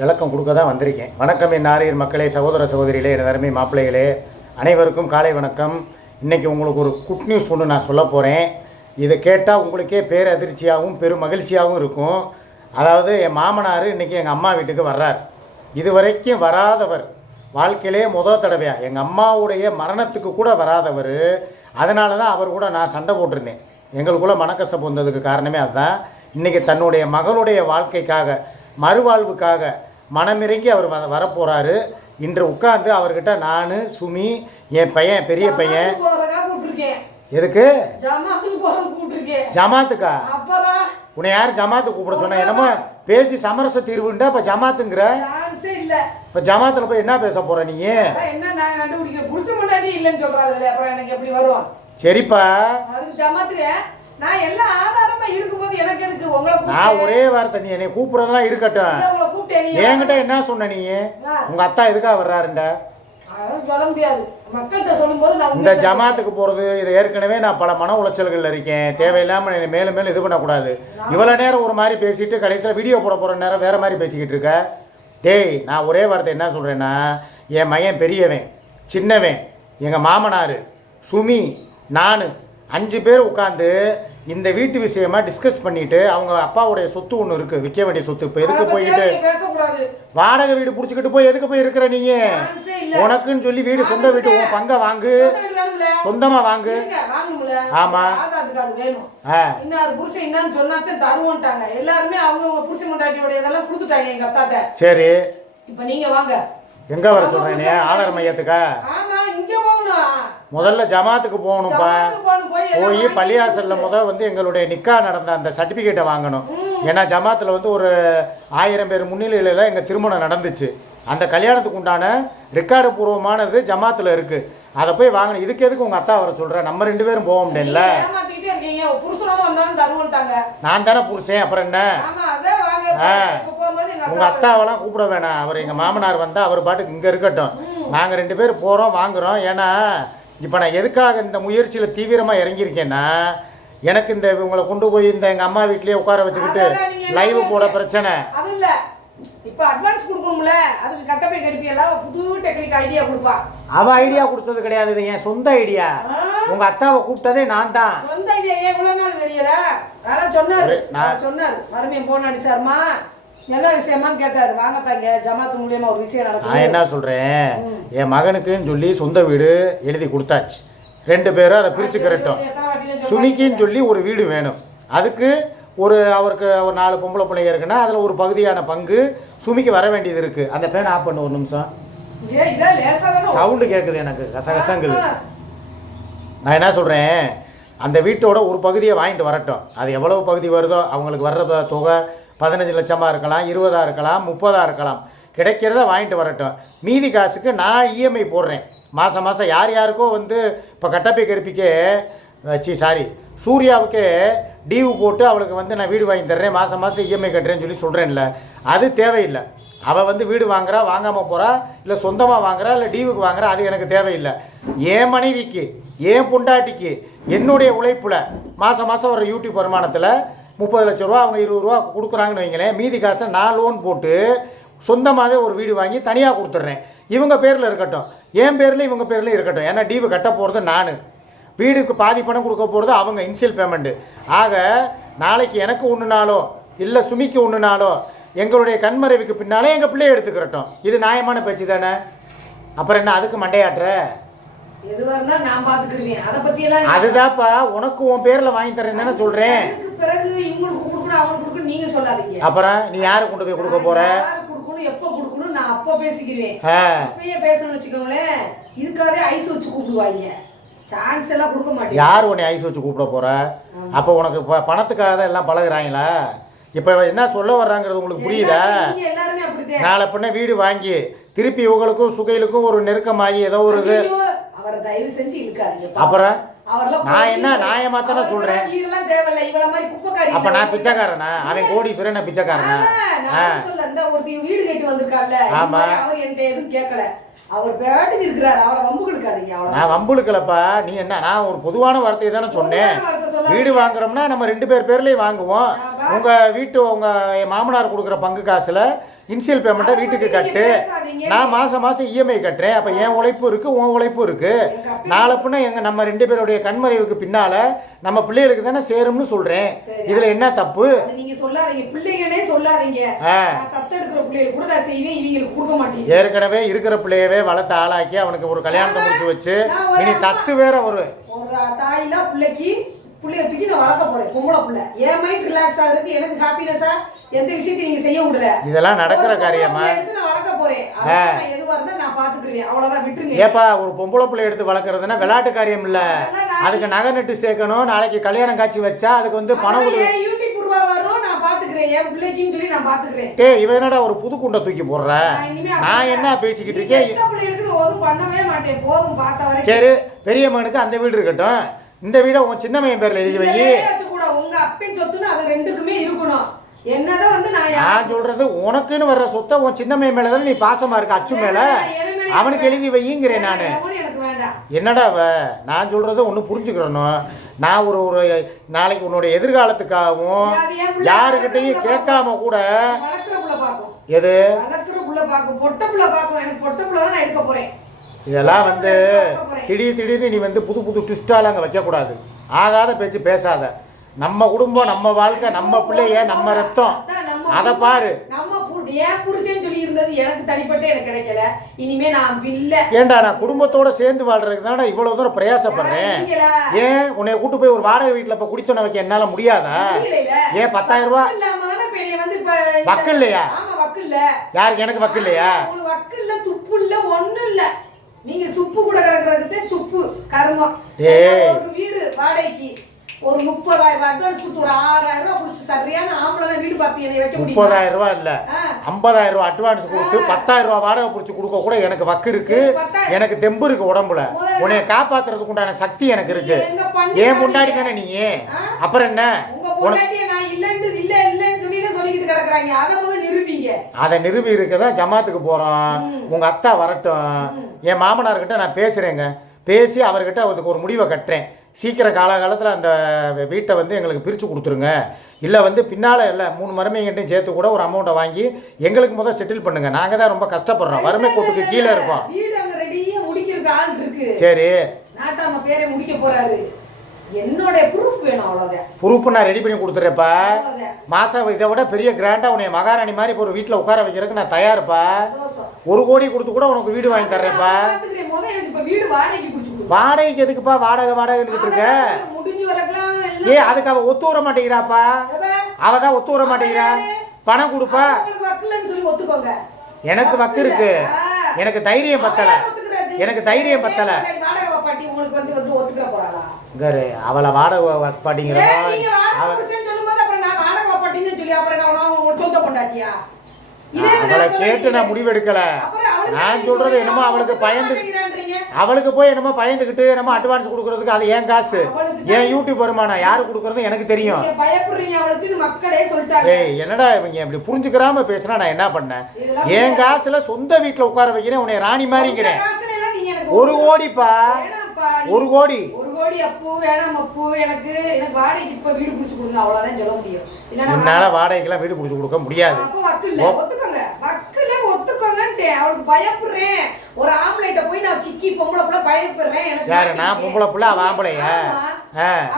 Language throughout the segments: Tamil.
விளக்கம் கொடுக்க தான் வந்திருக்கேன். வணக்கம் என் ஆரியர் மக்களே, சகோதர சகோதரிகளே, என் அருமை மாப்பிள்ளைகளே, அனைவருக்கும் காலை வணக்கம். இன்றைக்கி உங்களுக்கு ஒரு குட் நியூஸ் ஒன்று நான் சொல்ல போகிறேன். இதை கேட்டால் உங்களுக்கே பேரதிர்ச்சியாகவும் பெரும் மகிழ்ச்சியாகவும் இருக்கும். அதாவது என் மாமனார் இன்றைக்கி எங்கள் அம்மா வீட்டுக்கு வர்றார். இது வரைக்கும் வராதவர், வாழ்க்கையிலே முதல் தடவையாக எங்கள் அம்மாவுடைய மரணத்துக்கு கூட வராதவர். அதனால தான் அவர் கூட நான் சண்டை போட்டிருந்தேன். எங்களுக்குள்ளே மனக்கசப்பு வந்ததுக்கு காரணமே அதுதான். இன்றைக்கி தன்னுடைய மகளுடைய வாழ்க்கைக்காக, மறுவாழ்வுக்காக மனமிறங்கி அவர் வரப்போகிறாரு. இன்று உட்காந்து அவர்கிட்ட நான், சுமி, என் பையன், பெரிய பையன், எதுக்கு ஜமாத்துக்கா? உன்னை யார் ஜமாத்து கூப்பிட சொன்ன? என்னமோ பேசி சமரச தீர்வுண்டா இப்போ ஜமாத்துங்கிற? இப்போ ஜமாத்தில் போய் என்ன பேச போற நீ? சரிப்பா, நான் ஒரே வார்த்தை, நீ என்னை கூப்பிடுறதெல்லாம் இருக்கட்டும். என்கிட்ட என்ன சொன்ன நீ? உங்க அத்தா எதுக்காக வர்றாருண்ட? இந்த ஜமாத்துக்கு போறது, இதை ஏற்கனவே நான் பல மன உளைச்சல்கள் இருக்கேன். தேவையில்லாம மேலும் மேலும் இது பண்ணக்கூடாது. இவ்வளவு நேரம் ஒரு மாதிரி பேசிட்டு கடைசியில் வீடியோ போற நேரம் வேற மாதிரி பேசிக்கிட்டு இருக்க. டேய், நான் ஒரே வார்த்தை என்ன சொல்றேன்னா, என் மகன் பெரியவன், சின்னவன், எங்க மாமனார், சுமி, நான் 5 பேர் உட்காந்து இந்த வீட்டு விஷயமா டிஸ்கஸ் பண்ணிட்டு, அவங்க அப்பாவுடைய சொத்து ஒன்று இருக்கு, விற்க வேண்டிய சொத்து. இப்போ எதுக்கு போயிட்டு வாடகை வீடு பிடிச்சிக்கிட்டு போய் எதுக்கு போய் இருக்கிற நீங்க? உனக்குன்னு சொல்லி வீடு, சொந்த வீட்டு, உன் பங்கை வாங்கு, சொந்தமா வாங்கு. ஆமா, சரி. இப்ப நீங்க வாங்க. எங்க வர சொல்றேன்? ஆளர் மையத்துக்கா? முதல்ல ஜமாத்துக்கு போகணும்ப்பா. போய் பள்ளியாசலில் வந்து எங்களுடைய நிக்கா நடந்த அந்த சர்டிஃபிகேட்டை வாங்கணும். ஏன்னா ஜமாத்தில் வந்து ஒரு 1000 பேர் முன்னிலையில் தான் எங்கள் திருமணம் நடந்துச்சு. அந்த கல்யாணத்துக்கு உண்டான ரெக்கார்டு பூர்வமானது ஜமாத்தில் இருக்குது. அதை போய் வாங்கணும். இதுக்கு எதுக்கு உங்கள் அத்தா வர சொல்கிறேன்? நம்ம 2 பேரும் போக முடியல. நான் தானே புருஷன், அப்புறம் என்ன? உங்கள் அத்தாவெல்லாம் கூப்பிட வேணாம். அவர் எங்கள் மாமனார் வந்தால் அவர் பாட்டுக்கு இங்கே இருக்கட்டும். நாங்கள் 2 பேர் போகிறோம், வாங்குகிறோம். ஏன்னா இப்போ நான் எதுக்காக இந்த முயற்சியில் தீவிரமாக இறங்கியிருக்கேன்னா, எனக்கு இந்த இவங்களை கொண்டு போய் இந்த எங்கள் அம்மா வீட்லேயே உட்கார வச்சுக்கிட்டு லைவ் போட பிரச்சனை. இப்போ அட்வான்ஸ் கொடுக்கணும்ல, அதுக்கு கட்டப்பை கருப்பியெல்லாம் புது டெக்னிக் ஐடியா கொடுப்பா. அவ ஐடியா கொடுத்தது கிடையாது, இது என் சொந்த ஐடியா. உங்க அத்தாவை கூப்பிட்டதே நான் தான். சொந்த ஐடியா ஏன் இவ்வளவு நாள் தெரியல? அதான் சொன்னாரு மறுபடியும் போன் அடிச்சாருமா, என்ன விஷயமான்னு கேட்டாரு. வாங்கத்தாங்க, ஜமாத்து மூலியமா ஒரு விஷயம் நடக்கும். நான் என்ன சொல்றேன், என் மகனுக்குன்னு சொல்லி சொந்த வீடு எழுதி கொடுத்தாச்சு. 2 பேரும் அதை பிரிச்சுக்கிறட்டும். சுமிக்குன்னு சொல்லி ஒரு வீடு வேணும். அதுக்கு அவருக்கு ஒரு 4 பொம்பளை பிள்ளைங்க இருக்குன்னா அதில் ஒரு பகுதியான பங்கு சுமிக்கு வர வேண்டியது இருக்குது. அந்த ஃபேன் ஆஃப் பண்ண ஒரு நிமிஷம். சவுண்டு கேட்குது எனக்கு, கசகசங்குது. நான் என்ன சொல்கிறேன், அந்த வீட்டோட ஒரு பகுதியை வாங்கிட்டு வரட்டும். அது எவ்வளவு பகுதி வருதோ, அவங்களுக்கு வர்ற தொகை 15 லட்சமாக இருக்கலாம், 20 இருக்கலாம், 30 இருக்கலாம். கிடைக்கிறத வாங்கிட்டு வரட்டும். மீதி காசுக்கு நான் இஎம்ஐ போடுறேன். மாதம் மாதம் யார் யாருக்கோ வந்து இப்போ கட்டப்பை கருப்பிக்கே சூர்யாவுக்கே டியூ போட்டு அவளுக்கு வந்து நான் வீடு வாங்கி தர்றேன், மாதம் மாதம் இஎம்ஐ கட்டுறேன்னு சொல்லி சொல்கிறேன்ல. அது தேவையில்லை. அவள் வந்து வீடு வாங்குறா, வாங்காமல் போகிறா, இல்லை சொந்தமாக வாங்குறா, இல்லை டியூவுக்கு வாங்குறா, அது எனக்கு தேவையில்லை. என் மனைவிக்கு, என் பொண்டாட்டிக்கு என்னுடைய உழைப்பில் மாதம் மாதம் ஒரு யூடியூப் வருமானத்தில் 30 லட்ச ரூபா அவங்க 20 ரூபா கொடுக்குறாங்கன்னு வைங்களேன். மீதி காசை நான் லோன் போட்டு சொந்தமாகவே ஒரு வீடு வாங்கி தனியாக கொடுத்துட்றேன். இவங்க பேரில் இருக்கட்டும், என் பேரில் இவங்க பேரில் இருக்கட்டும். ஏன்னா டியூ கட்ட போகிறது நான், வீடுக்கு பாதி பணம் கொடுக்க போகிறது அவங்க, இன்சியல் பேமெண்ட்டு. ஆக நாளைக்கு எனக்கு ஒன்றுனாலோ இல்லை சுமிக்கு ஒன்றுனாலோ எங்களுடைய கண்மறைவுக்கு பின்னாலே எங்கள் பிள்ளையை எடுத்துக்கிறட்டும். இது நியாயமான பேச்சு தானே? அப்புறம் என்ன அதுக்கு மண்டையாட்டுற? அதுதான்ப்பா, உனக்கு உன் பேரில் வாங்கி தரேன் தானே சொல்கிறேன். அப்புறம் நீ யாரை கொண்டு போய் கொடுக்க போற? எப்ப கொடுக்கணும் நான் அப்ப பேசிக்கிறேன். அப்பயே பேசணும்னு வச்சுக்கோங்களேன், இதுக்காகவே ஐஸ் வச்சு கூப்பிடுவாங்க. சான்ஸ் எல்லாம் கொடுக்க மாட்டேன். யார் உன்னை ஐஸ் வச்சு கூப்பிட போற? அப்போ உனக்கு பணத்துக்காக தான் எல்லாம் பழகுறாங்களா? இப்போ என்ன சொல்ல வர்றாங்கிறது உங்களுக்கு புரியுதா? நாளை பின்ன வீடு வாங்கி திருப்பி இவங்களுக்கும் சுகையிலுக்கும் ஒரு நெருக்கமாகி ஏதோ ஒரு இது. அவரை தயவு செஞ்சு இருக்காதீங்க. அப்புறம் நான் என்ன நியாயமா தானே சொல்றேன். அப்ப நான் பிச்சைக்காரனா? அவன் கோடீஸ்வரன், நான் பிச்சைக்காரனா? வீடு கட்டி வந்திருக்காருல்ல, அவர் என்கிட்ட எதுவும் கேட்கல. அவர் பேட்டுக்கு இருக்கிறாரு, அவரை வம்புகளுக்காதீங்க. நான் வம்புகளுக்கலப்பா. நீ என்ன, நான் ஒரு பொதுவான வார்த்தையை தானே சொன்னேன். வீடு வாங்குறோம்னா நம்ம 2 பேர் பேர்லயும் வாங்குவோம். உங்கள் மாமனார் கொடுக்குற பங்கு காசில் இன்சியல் பேமெண்ட்டை வீட்டுக்கு கட்டு. நான் மாதம் மாதம் இஎம்ஐ கட்டுறேன். அப்போ என் உழைப்பு இருக்குது, உன் உழைப்பு இருக்குது. நாளை பின்ன நம்ம 2 பேருடைய கண்மறைவுக்கு பின்னால் நம்ம பிள்ளைகளுக்கு தானே சேரும்னு சொல்கிறேன். இதில் என்ன தப்பு? நீங்கள் சொல்லாதீங்க, பிள்ளைகளே சொல்லாதீங்க. தத்தெடுக்கிற பிள்ளைகள் கூட நான் செய்வேன், இவங்களுக்கு கொடுக்க மாட்டேன். ஏற்கனவே இருக்கிற பிள்ளையவே வளர்த்து ஆளாக்கி அவனுக்கு ஒரு கல்யாணத்தை முடிச்சு வச்சு இனி தத்து வேற ஒரு தாயில பிள்ளைய தூக்கி நான் வளர்க்க போறேன். பொம்பளை பிள்ளை என் மைண்ட் ரிலாக்ஸா இருக்கு, எனக்கு ஹாப்பினஸா எந்த விஷயத்தையும் நீங்க செய்ய முடியல. இதெல்லாம் நடக்கிற காரியமா? எடுத்து நான் வளர்க்க போறேன். எதுவா இருந்தா நான் பாத்துக்கிறேன், அவ்வளவுதான், விட்டுருங்க. ஏப்பா ஒரு பொம்பளை பிள்ளை எடுத்து வளர்க்கறதுன்னா விளையாட்டு காரியம் இல்ல. அதுக்கு நகை நட்டு சேர்க்கணும். நாளைக்கு கல்யாணம் காட்சி வச்சா அதுக்கு வந்து பணம் யூடியூப் ரூபா வரும், நான் பாத்துக்கிறேன். என் பிள்ளைக்குன்னு சொல்லி நான் பாத்துக்கிறேன். இவன் என்னடா ஒரு புது குண்டை தூக்கி போடுற? நான் என்ன பேசிக்கிட்டு இருக்கேன்? பிள்ளைகளுக்கு ஒதுவும் பண்ணவே மாட்டேன், போதும் பார்த்த வரை. சரி, பெரிய மகனுக்கு அந்த வீடு இருக்கட்டும், இந்த வீடை உன் சின்ன மகன் பேர்ல எழுதி வை. கூட உங்க அப்பன் சொத்துன்னு அது ரெண்டுக்குமே இருக்கணும். என்னதான் வந்து நான் சொல்றது, உனக்குன்னு வர்ற சொத்தை உன் சின்ன மகன் மேல தானே நீ பாசமா இருக்க, அச்சு மேல, அவனுக்கு எழுதி வைங்கிறேன் நானு. என்னடா நான் சொல்றத ஒண்ணு புரிஞ்சுக்கிறணும். நான் ஒரு நாளைக்கு உன்னுடைய எதிர்காலத்துக்காகவும் யாருக்கிட்டையும் கேட்காம கூட எது எடுக்க போறேன். இதெல்லாம் வந்து திடீர்னு நீ வந்து புது புது ட்விஸ்டால அங்கே வைக்கக்கூடாது. ஆகாத பேச்சு பேசாத. நம்ம குடும்பம், நம்ம வாழ்க்கை, நம்ம பிள்ளைய, நம்ம ரத்தம், அதை பாரு. எனக்கு தனிப்பட்ட எனக்கு கிடைக்கல. இனிமே நான் ஏண்டா நான் குடும்பத்தோட சேர்ந்து வாழ்றதுக்கு தானே இவ்வளவு தூரம் பிரயாசப்படுறேன். ஏன் உன்னை கூட்டு போய் ஒரு வாடகை வீட்டுல இப்ப குடித்தன வைக்க என்னால முடியாதா? ஏன் 10,000 ரூபாய் வக்கு இல்லையா? யாருக்கு? எனக்கு வக்கு இல்லையா? துப்பு இல்ல, ஒண்ணு இல்ல. நீங்க சுப்பு கூட கிடக்குறதுக்கு துப்பு கர்மம். ஒரு வீடு வாடகைக்கு ஒரு 30,000 அட்வான்ஸ் கொடுத்து ஒரு 6,000 ரூபாய் புடிச்சு சரியான ஆம்பளை வீடு பார்த்து என்னை வைக்க முடியும். 30,000 ரூபாய் இல்ல, 50,000 ரூபாய் அட்வான்ஸ் கொடுத்து 10,000 ரூபாய் வாடகை புடிச்சு கொடுக்க கூட எனக்கு வக்கு இருக்கு, எனக்கு தெம்பு இருக்கு உடம்புல. உன்னை காப்பாத்துறதுக்கு உண்டான சக்தி எனக்கு இருக்கு. ஏன் முன்னாடி தானே நீ? அப்புறம் என்ன? அதை நிரூபி இருக்கதான் ஜமாத்துக்கு போறோம். உங்க அத்தா வரட்டும், என் மாமனார்கிட்ட நான் பேசுறேங்க. பேசி அவர்கிட்ட அவருக்கு ஒரு முடிவை கட்டுறேன். சீக்கிர காலகாலத்தில் அந்த வீட்டை வந்து எங்களுக்கு பிரித்து கொடுத்துருங்க. இல்லை வந்து பின்னால் இல்லை 3 மருமைகிட்டையும் சேர்த்து கூட ஒரு அமௌண்ட்டை வாங்கி எங்களுக்கு முதல் செட்டில் பண்ணுங்க. நாங்கள் தான் ரொம்ப கஷ்டப்படுறோம், வறுமை கோட்டுக்கு கீழே இருக்கோம். சரி, நாட்டாம பேரை முடிக்க போறாரு. என்னோட ப்ரூஃப் வேணும், அவ்வளோதான். ப்ரூஃப் நான் ரெடி பண்ணி கொடுத்துறேப்பா. மாதம் இதை விட பெரிய கிராண்டாக உன்னை மகாராணி மாதிரி இப்போ ஒரு வீட்டில் உட்கார வைக்கிறதுக்கு நான் தயார்ப்பா. 1 கோடி கொடுத்து கூட உனக்கு வீடு வாங்கி தர்றேன்ப்பா. வாடகைக்கு எதுக்குப்பா வாடகைன்னு இருக்க? அதுக்கு அவ ஒத்து வர மாட்டேங்கிறாப்பா. அவ தான் ஒத்து வர மாட்டேங்கிறா. பணம் கொடுப்பா. எனக்கு வக்கு இருக்கு, எனக்கு தைரியம் பத்தலை. அவளை வாடகை பாட்டிங்கிறா. அவளை கேட்டு நான் முடிவெடுக்கல. நான் சொல்றது என்னமோ அவளுக்கு போய் என்னமோ பயந்துக்கிட்டு என்னமோ அட்வான்ஸ் கொடுக்கறதுக்கு அது ஏன் காசு, ஏன் யூடியூப் வருமானம், யாரு கொடுக்கறது எனக்கு தெரியும். என்னடா இவங்க இப்படி புரிஞ்சுக்கிறாம பேசினா நான் என்ன பண்ணேன்? என் காசுல சொந்த வீட்டுல உட்கார வைக்கிறேன், உன்னை ராணி மாதிரிங்கிறேன். 1 கோடிப்பா, 1 கோடி. அப்பு வேணாம் அப்பு, எனக்கு வாடகைக்கு இப்ப வீடு புடிச்சு கொடுங்க, அவ்வளவுதான் சொல்ல முடியும். என்னால வாடகைக்கெல்லாம் வீடு புடிச்சு கொடுக்க முடியாது. அவளுக்கு பயப்படுறேன். ஒரு ஆம்பளைட்ட போய் நான் சிக்கி பொம்பளை புள்ள பயப்படுறேன். யாரு? நான் பொம்பளை புள்ள, அவ ஆம்பளையா?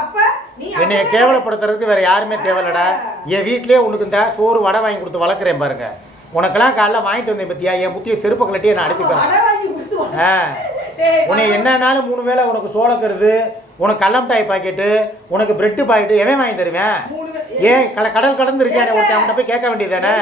அப்ப நீ என்னைய கேவலப்படுத்துறதுக்கு வேற யாருமே தேவையில்லடா. என் வீட்லயே உனக்கு இந்த சோறு வடை வாங்கி கொடுத்து வளர்க்குறேன் பாருங்க. உனக்கெல்லாம் காலைல வாங்கிட்டு வந்தேன் பத்தியா? என் புத்திய செருப்பு கலட்டியே நான் அடிச்சுக்கிறேன். உன்னை என்னன்னாலும் 3 வேளை உனக்கு சோளக்கருது, உனக்கு கல்லம்டாய் பாக்கெட்டு, உனக்கு பிரெட்டு பாக்கெட்டு எவன் வாங்கி தருவேன்? ஏன் கடல் கடந்து இருக்கேன், அவன்கிட்ட போய் கேட்க வேண்டியதானே?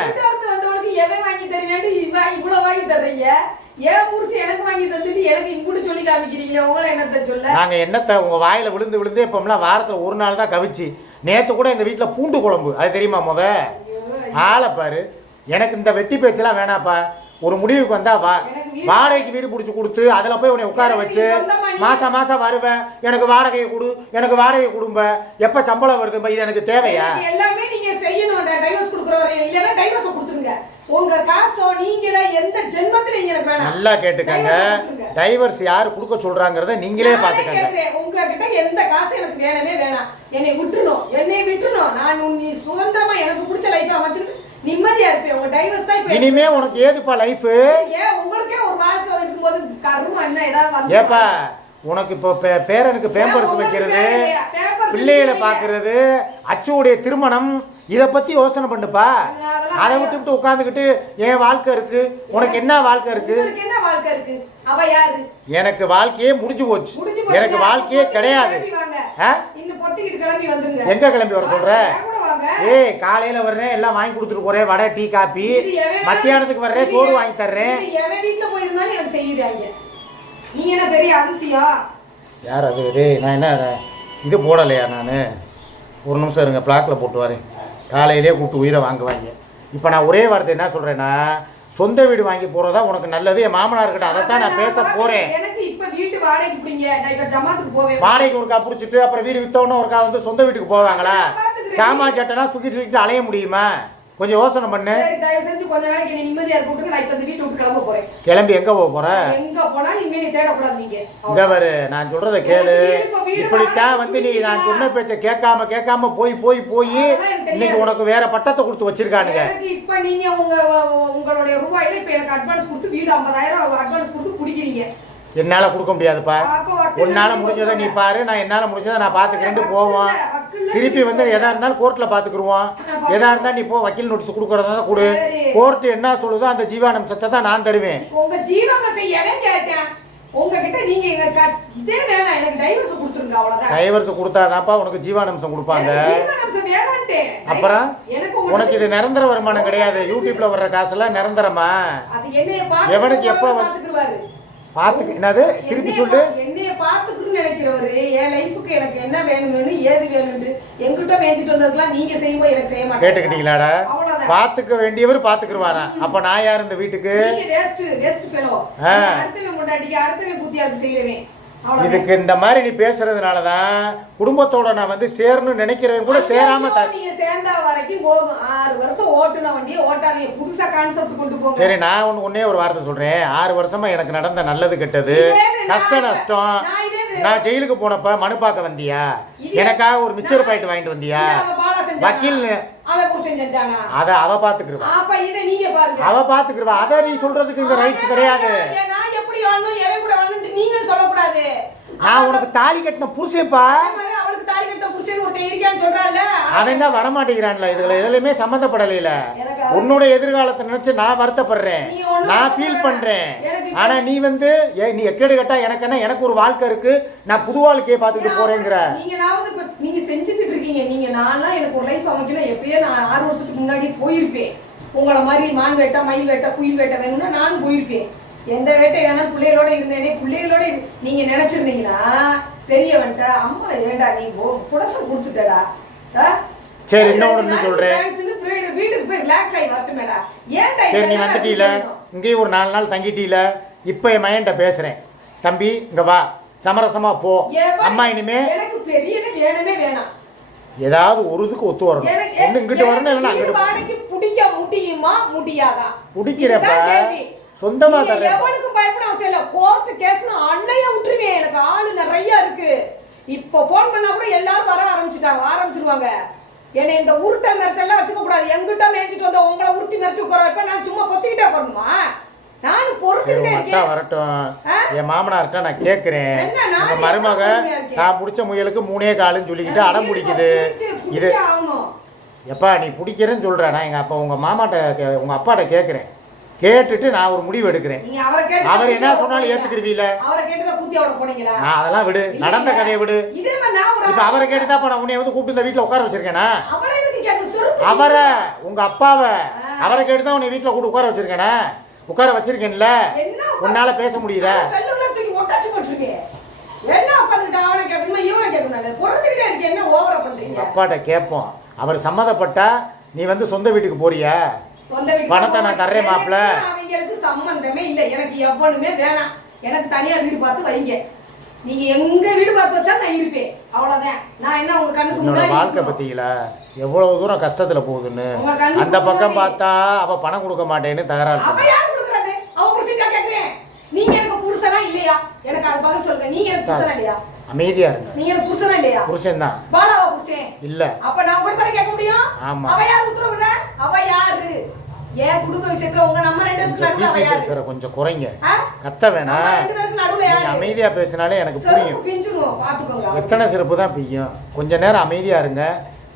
நாங்க என்னத்தை உங்க வாயில விழுந்து இப்போம்லாம் வாரத்தில் 1 நாள் தான் கவிச்சு. நேற்று கூட எங்க வீட்டில் பூண்டு குழம்பு, அது தெரியுமா? ஆளை பாரு. எனக்கு இந்த வெட்டி பேச்செல்லாம் வேணாப்பா. ஒரு முடிவுக்கு வந்தா வாடகைக்கு வீடு பிடிச்சி கொடுத்து அதில் போய் உன்னை உட்கார வச்சு மாசம் வருவேன், எனக்கு வாடகையை கொடு, எனக்கு வாடகை கொடும்ப, எப்ப சம்பளம் வருது, இது எனக்கு தேவையா? எல்லாமே நீங்க செய்யணும். டைவர்ஸ் கொடுக்குறவரை இல்லைன்னா டைவர்ஸ் கொடுத்துருங்க. உங்க காசோ நீங்கள எந்த ஜென்மத்துல எனக்கு வேணாம். நல்லா கேட்டுக்கங்க. டைவர்ஸ் யார் கொடுக்க சொல்றாங்கறத நீங்களே பாத்துக்கங்க. உங்ககிட்ட எந்த காசு எனக்கு வேணவே வேணாம். என்னை விட்டுறணும். நான் நீ சுதந்திரமா எனக்கு பிடிச்ச லைஃப் அமைச்சிட்டு நிம்மதியா இருப்பேன். உங்க டைவர்ஸ் தான் இப்ப இனிமே உனக்கு ஏதுப்பா லைஃப்? ஏன் உங்களுக்கே ஒரு வாழ்க்கை இருக்கும்போது கர்மம் என்ன ஏதாவது வந்து ஏப்பா உனக்கு இப்போ பேரனுக்கு பேம்பர்ஸ் வைக்கிறது, பிள்ளைகளை பார்க்கறது, அச்சுவுடைய திருமணம், இதை பத்தி யோசனை பண்ணுப்பா. அதை விட்டுவிட்டு உட்காந்துக்கிட்டு என் வாழ்க்கை இருக்கு, உனக்கு என்ன வாழ்க்கை இருக்கு? என்ன வாழ்க்கை இருக்கு? அவ யாரு? எனக்கு வாழ்க்கையே முடிஞ்சு போச்சு. எனக்கு வாழ்க்கையே கிடையாது. எங்க கிளம்பி வர சொல்ற? ஏய் காலையில வர்றேன், எல்லாம் வாங்கி கொடுத்துட்டு போறேன், வடை டீ காப்பி. மத்தியானத்துக்கு வர்றேன், சோறு வாங்கி தர்றேன். வீட்டுல போயிருந்தாலும் எனக்கு செய்யுறாங்க. நீங்க என்ன பெரிய அதிசயம்? யார் அது? டேய் நான் என்ன இது போடலையா? நான் ஒரு நிமிஷம் இருங்க, பிளாக்ல போட்டு வரேன். காலையிலே கூப்பிட்டு உயிரை வாங்குவாங்க. இப்போ நான் ஒரே வார்த்தை என்ன சொல்கிறேன்னா, சொந்த வீடு வாங்கி போகிறதா உனக்கு நல்லது. என் மாமனார் கிட்ட அதைத்தான் நான் பேச போகிறேன். எனக்கு இப்போ வீட்டு வாடகைக்கு பிடிங்க, நான் இப்போ ஜமாத்துக்கு போவேன். வாடகைக்கு ஒருக்கா பிடிச்சிட்டு அப்புறம் வீடு விற்றவொன்னே ஒருக்கா வந்து சொந்த வீட்டுக்கு போவாங்களா? சாமான் சட்டைனா தூக்கிட்டு அலைய முடியுமா? கொஞ்சம் யோசனை பண்ணு. தயவு செஞ்சு கொஞ்ச நாளைக்கு நீ நிம்மதியா இருக்க. நான் இப்போ இந்த வீட்டை விட்டு கிளம்ப போறேன். கிளம்பி எங்க போக போற? எங்க போனா நீ மேலே தேடக்கூடாது. நீங்க இங்க வரு, நான் சொல்றத கேளு. இப்படித்தான் வந்து நீ நான் சொன்ன பேச்ச கேட்காம போய் இன்னைக்கு உனக்கு வேற பட்டத்தை கொடுத்து வச்சிருக்கானுங்க. இப்ப நீங்க உங்களுடைய ரூபாயில இப்ப எனக்கு அட்வான்ஸ் கொடுத்து வீடு 50,000 அட்வான்ஸ் கொடுத்து குடிக்கிறீங்க. என்னால கொடுக்க முடியாதுப்பா. உன்னால முடிஞ்சதை நீ பாரு, நான் என்னால முடிஞ்சதை நான் பாத்துக்கிறேன்னு போவோம். திருப்பி வந்து எதா இருந்தாலும் கோர்ட்ல பாத்துக்குருவோம். எதா இருந்தா நீ போ, வக்கீல் நோட்டீஸ் கொடுக்கறதா கொடு. கோர்ட் என்ன சொல்லுதோ அந்த ஜீவானம்சத்தை தான் நான் தருவேன். உங்க ஜீவானம்சம் எவன் கேட்டேன்? உங்ககிட்ட நீங்க இதே வேணாம், எனக்கு டைவர்ஸ் கொடுத்துருங்க, அவ்வளவுதான். டைவர்ஸ் கொடுத்தாதான்ப்பா உனக்கு ஜீவானம்சம் கொடுப்பாங்க. ஜீவானம்சம் வேணான்ட்டே. அப்புறம் உனக்கு இது நிரந்தர வருமானம் கிடையாது. யூடியூப்ல வர்ற காசெல்லாம் நிரந்தரமா? அது என்னைய பாத்து எவனுக்கு எப்ப பாத்துக்குவாரு? பாத்துக்கு என்னது திருப்பி சொல்லு. என்னைய பாத்துக்குன்னு நினைக்கிறவரு என் லைஃபுக்கு எனக்கு என்ன வேணும்னு ஏது வேணும்னு எங்கிட்ட மேய்ச்சிட்டு வந்ததுக்கெல்லாம் நீங்க செய்யும்போது எனக்கு செய்ய மாட்டேன். கேட்டுக்கிட்டீங்களாடா? பாத்துக்க வேண்டியவர் பாத்துக்குருவாரா? அப்ப நான் யார் இந்த வீட்டுக்கு? நீங்க வேஸ்ட் ஃபெலோ. அடுத்தவன் முன்னாடிக்கு அடுத்தவன் புத்தியாக்கு செய்யறவேன். இதுக்கு இந்த மாதிரி நீ பேசுறதுனாலதான் குடும்பத்தோட நான் வந்து சேரணும்னு நினைக்கிறவங்க கூட சேராம நீங்க சேர்ந்தா வரைக்கும் போதும். 6 வருஷம் ஓட்டுன வண்டியை ஓட்டாதீங்க, புதுசா கான்செப்ட் கொண்டு போங்க. சரி, நான் ஒன்னே ஒரு வார்த்தை சொல்றேன். 6 வருஷமா எனக்கு நடந்த நல்லது கெட்டது, கஷ்ட நஷ்டம். நான் ஜெயிலுக்கு போனப்ப மனு பார்க்க வந்தியா? எனக்காக ஒரு மிச்சர் பாயிண்ட் வாங்கிட்டு வந்தியா? வக்கீல் அத அவ பாத்துக்குருவா. அவ பாத்துக்குருவா. அத நீ சொல்றதுக்கு இங்க ரைட்ஸ் கிடையாது. நீங்க சொல்லக்கூடாது. நான் உனக்கு தாலி கட்டின புருஷன்ப்பா. அவளுக்கு தாலி கட்டின புருஷன் ஒருத்தன் இருக்கான்னு சொல்றான்ல, அவன் தான் வரமாட்டேங்கிறான்ல. இதுல எதுலயுமே சம்பந்தப்படலையில. உன்னோட எதிர்காலத்தை நினைச்சு நான் வருத்தப்படுறேன், நான் ஃபீல் பண்றேன். ஆனா நீ வந்து நீ எக்கேடு கேட்டா எனக்கு என்ன, எனக்கு ஒரு வாழ்க்கை இருக்கு, நான் புது வாழ்க்கையை பார்த்துட்டு போறேங்கிற. நீங்க செஞ்சுக்கிட்டு இருக்கீங்க. நீங்க நானா எனக்கு ஒரு லைஃப் அமைக்கணும். எப்பயே நான் 6 வருஷத்துக்கு முன்னாடி போயிருப்பேன். உங்களை மாதிரி மான் வேட்டை, மயில் வேட்டை, குயில் வேட்டை வேணும்னா நானும் போயிருப்பேன். எந்த வேட்டை வேணாலும் பிள்ளைகளோட இருந்தேனே. பிள்ளைகளோட நீங்க நினைச்சிருந்தீங்கன்னா பெரியவன்ட்ட அம்மா ஏண்டா நீ புடசம் கொடுத்துட்டடா. சரி, இன்னொன்னு சொல்றேன். வீட்டுக்கு போய் ரிலாக்ஸ் ஆகி வரட்டுமேடா. ஏன்டா சரி, நீ வந்துட்டீல, இங்கேயும் ஒரு 4 நாள் தங்கிட்டீல. இப்போ என் மையன்ட்ட பேசுறேன். தம்பி இங்க வா, சமரசமா போ. அம்மா இனிமே எனக்கு பெரியவே வேணவே வேணாம். ஏதாவது ஒரு இதுக்கு ஒத்து வரணும். ஒண்ணு இங்கிட்டு வரணும், இல்லைன்னா அங்கிட்டு. வாடகைக்கு பிடிக்க முடியுமா முடியாதா? பிடிக்கிறப்ப சொந்தமா தரேன். எவனுக்கு பயப்பட அவசியம் இல்ல. கோர்ட் கேஸ்னா அன்னைய விட்டுருவேன். எனக்கு ஆளு நிறைய இருக்கு. இப்போ போன் பண்ணா கூட எல்லாரும் வர ஆரம்பிச்சிருவாங்க. என்னை இந்த உருட்டை மிரட்டெல்லாம் வச்சுக்க கூடாது. எங்கிட்ட மேய்ச்சிட்டு வந்த உங்களை உருட்டி மிரட்டி உட்கார வைப்ப. நான் சும்மா பொத்திக்கிட்டே வரணுமா? நானும் பொறுத்துக்கிட்டே இருக்கேன். வரட்டும், என் மாமனார்ட்ட நான் கேட்கிறேன். உங்க மருமக நான் பிடிச்ச முயலுக்கு 3 காலுன்னு சொல்லிக்கிட்டு அடம் பிடிக்குது. இது எப்பா நீ பிடிக்கிறேன்னு சொல்ற. நான் எங்க அப்பா உங்க மாமாட்ட உங்க அப்பாட்ட கேட்கிறேன். கேட்டுட்டு நான் ஒரு முடிவு எடுக்கிறேன். அவர் என்ன சொன்னாலும் ஏத்துக்கிறீல? நான் அதெல்லாம் விடு, நடந்த கதையை விடு. இப்ப அவரை கேட்டுதான் நான் உன்னை வந்து கூப்பிட்டு இந்த வீட்டுல உட்கார வச்சிருக்கேனா? அவரை உங்க அப்பாவை அவரை கேட்டுதான் உன்னை வீட்டுல கூப்பிட்டு உட்கார வச்சிருக்கேனா? உட்கார வச்சிருக்கேன்ல, உன்னால பேச முடியுதா? அப்பாட்ட கேட்போம். அவர் சம்மதப்பட்டா நீ வந்து சொந்த வீட்டுக்கு போறியா? பணத்தை நான் தர்றேன் மாப்பிள்ள. அவங்களுக்கு சம்பந்தமே இல்லை. எனக்கு எவ்வளவுமே வேணாம். எனக்கு தனியா வீடு பார்த்து வைங்க. நீங்க எங்க வீடு பார்த்து வச்சா நான் இருப்பேன். அவ்வளவுதான். நான் என்ன உங்க கண்ணுக்கு முன்னாடி வாழ்க்கை பத்தியில எவ்வளவு தூரம் கஷ்டத்துல போகுதுன்னு. அந்த பக்கம் பார்த்தா அவ பணம் கொடுக்க மாட்டேன்னு தகராறு. அவ யார் கொடுக்கறது? அவ புருஷன்டா கேக்குறேன். நீங்க எனக்கு புருஷனா இல்லையா? எனக்கு அது பதில் சொல்லுங்க. நீங்க எனக்கு புருஷனா இல்லையா? அமைதியா இருங்க. நீங்க எனக்கு புருஷனா இல்லையா? புருஷன் தான். பாலாவா புருஷன்? இல்ல. அப்ப நான் கூட தானே கேட்க முடியும். ஆமா. அவ யார் உத்தரவுட? அவ யாரு? ஏன் குடும்ப விஷயத்துல உங்க நம்ம ரெண்டு பேருக்கு நடுவுல அவ யாரு? சார் கொஞ்சம் குறைங்க. ஆ? கத்த வேணாம். நம்ம ரெண்டு பேருக்கு நடுவுல யாரு? அமைதியா பேசினாலே எனக்கு புரியும். செருப்பு பிஞ்சிரும் பாத்துக்கோங்க. எத்தனை செருப்பு தான் பிய்யும்? கொஞ்ச நேரம் அமைதியா இருங்க.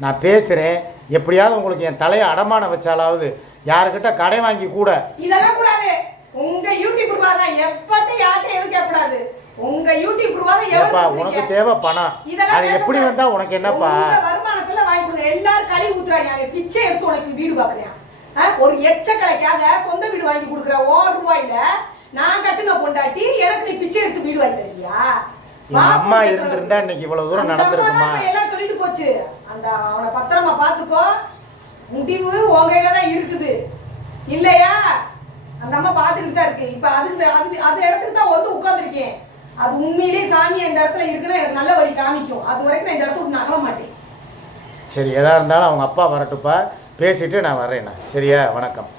நான் பேசுறேன். எப்படியாவது உங்களுக்கு என் தலையை அடமான வச்சாலாவது யாருக்கிட்ட கடை வாங்கி கூட. இதெல்லாம் கூடாது. உங்க யூடியூப் ரூபா தான் எப்பட்ட யார்ட்ட எதுவும் கேட்க கூடாது. உங்க யூடியூப் ரூபாவை எவ்வளவு உனக்கு தேவை பணம். அது எப்படி வந்தா உனக்கு என்னப்பா? உங்க வருமானத்துல வாங்கி கொடுங்க. எல்லாரும் கழி ஊத்துறாங்க. அவன் பிச்சை எடுத்து உனக்கு வீடு பாக்குறேன். ஒரு எச்சக்கலைக்காக சொந்த வீடு வாங்கி கொடுக்குற 1 ரூபாயில நான் கட்டுன பொண்டாட்டி எனக்கு நீ பிச்சை எடுத்து வீடு வாங்கி தருவியா? அம்மா இருந்திருந்தா இன்னைக்கு இவ்வளவு தூரம் நடந்திருக்குமா? எல்லாம் சொல்லிட்டு போச்சு. அந்த அவனை பத்திரமா பாத்துக்கோ. முடிவு உன் கையில தான் இருக்குது இல்லையா? அந்த அம்மா பாத்துக்கிட்டு தான் இருக்கு. இப்ப அது இடத்துக்கு தான் வந்து உட்கார்ந்துருக்கேன். அது உண்மையிலேயே சாமி இந்த இடத்துல இருக்குன்னா எனக்கு நல்ல வழி காமிக்கும். அது வரைக்கும் நான் இந்த இடத்துல விட்டு நகர மாட்டேன். சரி, எதா இருந்தாலும் அவங்க அப்பா வரட்டுப்பா, பேசிட்டு நான் வரேண்ணா. சரியா? வணக்கம்.